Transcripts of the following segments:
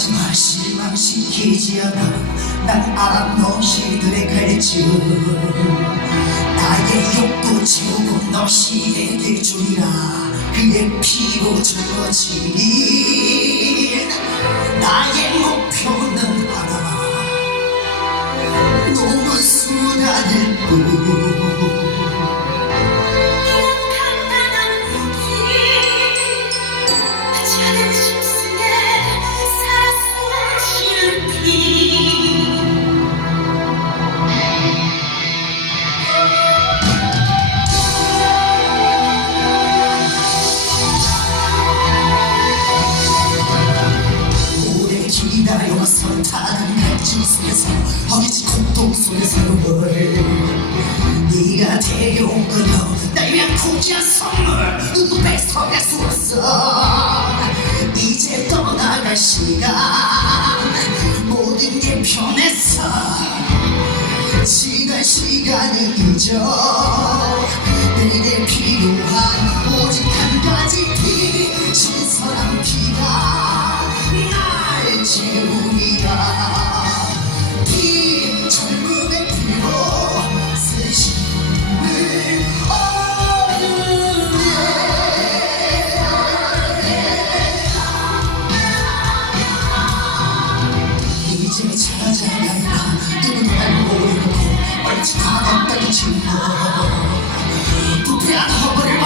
하지 마 실망시키지 않아 난 너희들의 갈증 나의 욕구 채우고 너희에게 주리라. 그의 피로 주어지리 나의 목표는 하나 녹은 수단일 뿐 갈증 속에서 어기지 고통 속에서 뭘 네가 데려온 거요 날 위한 고귀한 선물. 누구 뺏어갈 수 없어? 이제 떠나갈 시간. 모든 게 변했어. 지난 시간이 잊어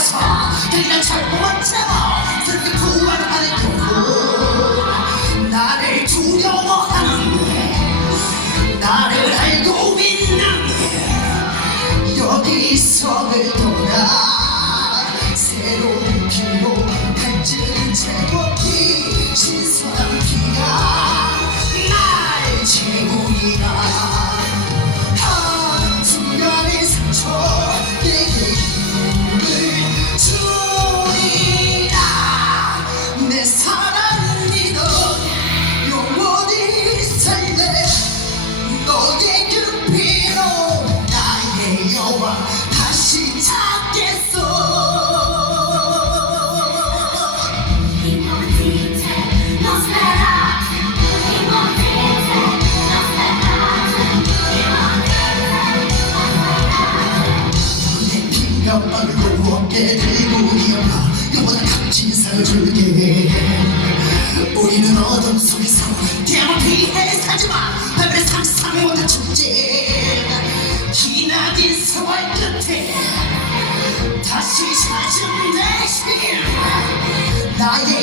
벗어 그냥 잘못만 잡아 그렇게 구원하는 경우 나를 두려워하는 나를 알고 있는 여기서를 떠 들고 일어나 영원한 감진상을 줄게 우리는 어둠 속에서 대왕 피해 살지마 하늘의 상상 못한 축제 기나긴 세월 끝에 다시 찾은 내 시간 나의